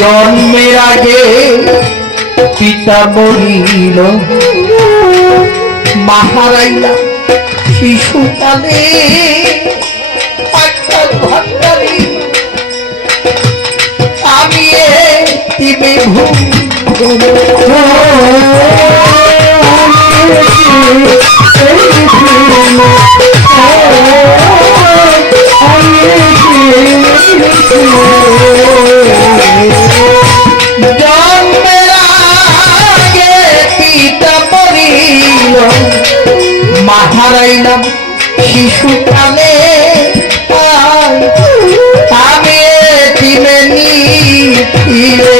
জন্মের আগে পিতা মরিল, মা হারাইলা শিশুকালে, আমি এতিমে ঘুম জন্মের আগে পিতা মরিল, মা হারাইলাম শিশুকালে, আমি এতিমে নিখিলে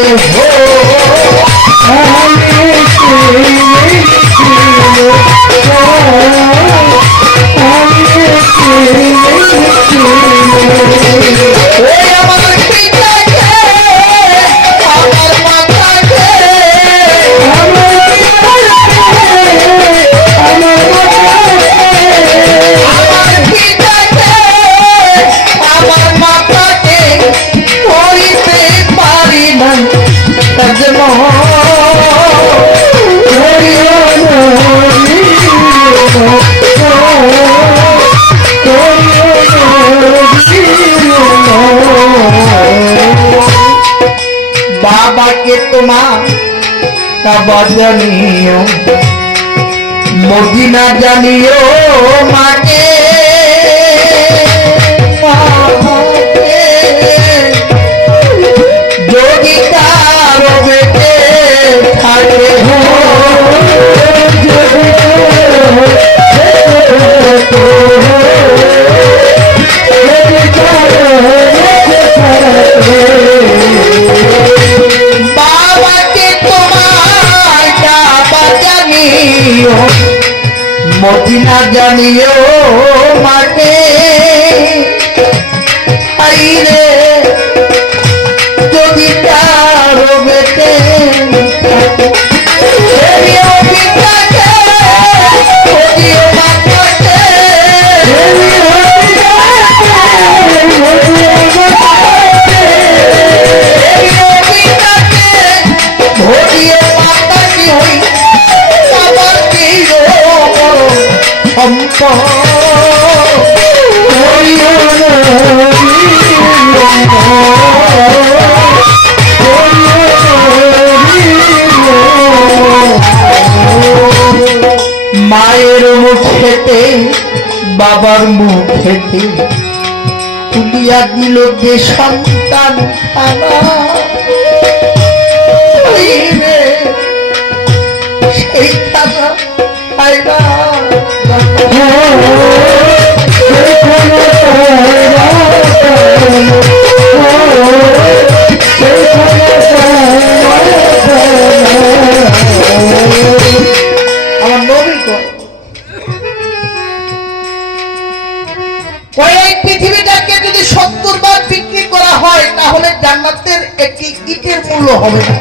বাবাকে তোমার কাবা জানিও, মদিনা জানিও, মাকে যদি কারো বেঁচে থাকে, বাবাকে তোমার কাবা জানিও, মদিনা জানিও, মাকে আইরে যদি কারো বেঁচে মায়ের মুখেতে বাবার মুখেতে তুলিয়া দিল যে সন্তান খানা, সেই খানা খাইবা আমার নবী কয়েক পৃথিবীটাকে যদি 70 বার বিক্রি করা হয় তাহলে জান্নাতের একটি ইটের মূল্য হবে না।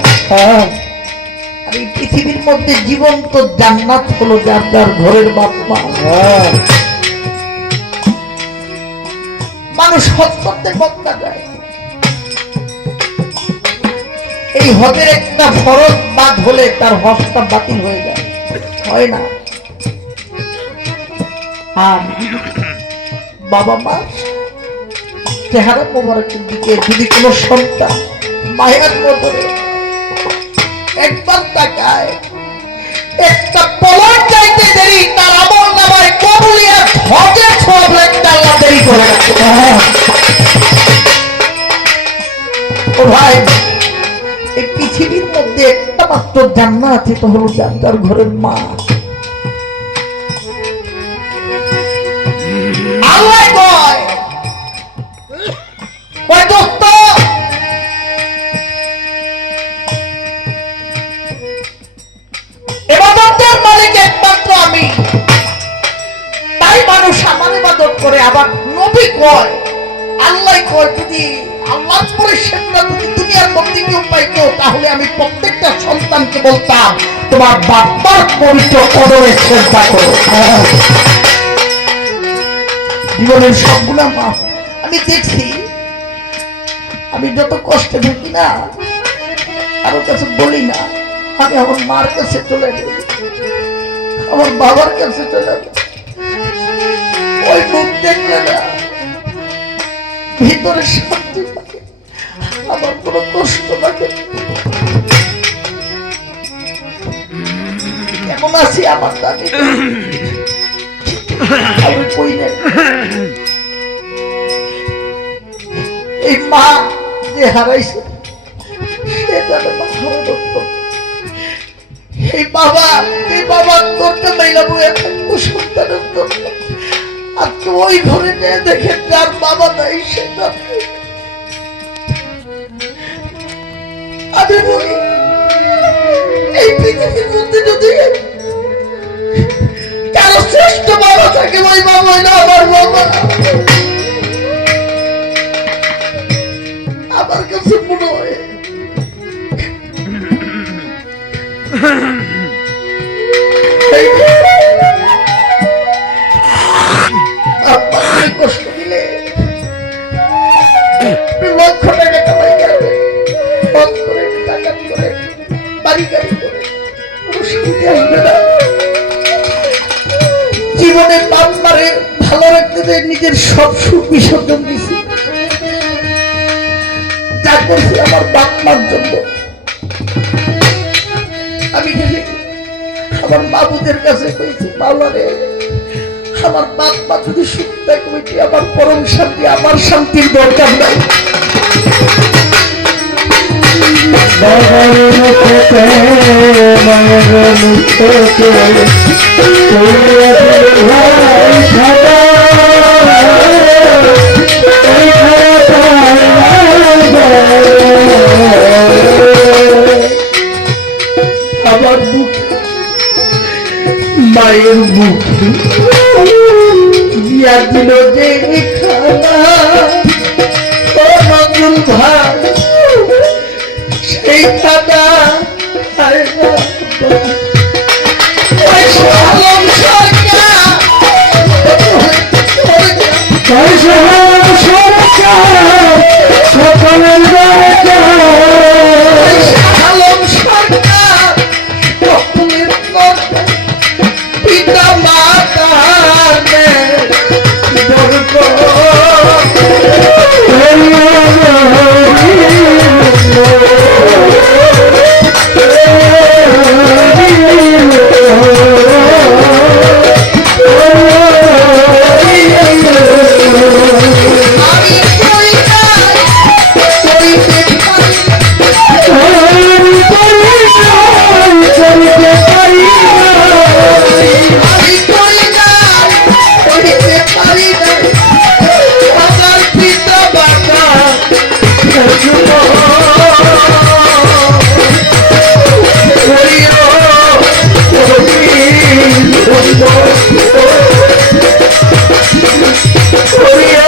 আর এই পৃথিবীর মধ্যে জীবন্ত জান্নাত হলো যার যার ঘরের বাপ মা। মানুষ হজ করতে মক্কা যায়, এই হজের একটা ফরজ বাদ হলে তার হজটা বাতিল হয়ে যায়, হয় না। আর বাবা মা চেহারা মোবারকের দিকে যদি কোনো সন্তান মায়ের মতো একবার তাকায়, একটা পলক চাইতে দেরি তার আমল নামায় কবুলিয়াত হজের সওয়াব লিখতে আল্লাহ দেরি করে রাখে। ও ভাই, এই পৃথিবীর মধ্যে একটা মাত্র জান্নাত আছে, তো হলো যার ঘরের মা। মানুষ আমার ইবাদত করে, আবার নবী কয়, আল্লাহ কয়, যদি আল্লাহ পরে সেটা যদি দুনিয়ার মধ্যে কেউ পাইতো, তাহলে আমি প্রত্যেকটা সন্তানকে বলতাম তোমার বাবার পবিত্র কদমে শ্রদ্ধা করো। জীবনের সবগুলা মাপ আমি দেখছি। আমি যত কষ্টে থাকি না, কারোর কাছে বলি না, আমি আমার মার কাছে চলে যাই, আমার বাবার কাছে চলে যাই। ওই মুখ দেখলে না ভিতরে শান্তি থাকে, আমার কোনো কষ্ট থাকে। কেমন আছি আমার দাবি আমি কই না। এই মা যে হারাইছে সে জানে মা হারানো। এই বাবা করতে পাইলাম থাকবো সন্তানের জন্য। আর তো ওই ঘরে নিয়ে দেখে যার বাবা নাই সে আমি বলি এই পৃথিবীর মধ্যে যদি কারো শ্রেষ্ঠ বাবা থাকে, ওই বাবা না আমার বাবা। আমার কাছে মনে হয় কষ্ট দিলে লক্ষ টাকা কামাই করবে, করে টাকা করে বাড়ি গাড়ি করে কোনো শান্তি আসবে না। জীবনে বাপ মারে ভালো রাখতে যে নিজের সব সুখ বিসর্জন দিছি, যা করছি আমার বাপ মার জন্য। আমি গেলে আমার বাবুদের কাছে কইছি, বাবা রে আমার বাপ মা যদি সুখ থাকবে, আমার পরম শান্তি, আমার শান্তির দরকার নাই। আমার বুকে মায়ের মুখে দিয়া দিল যে খানা, নজরুল ভাই সেই খানা পিতা মাতার Oh,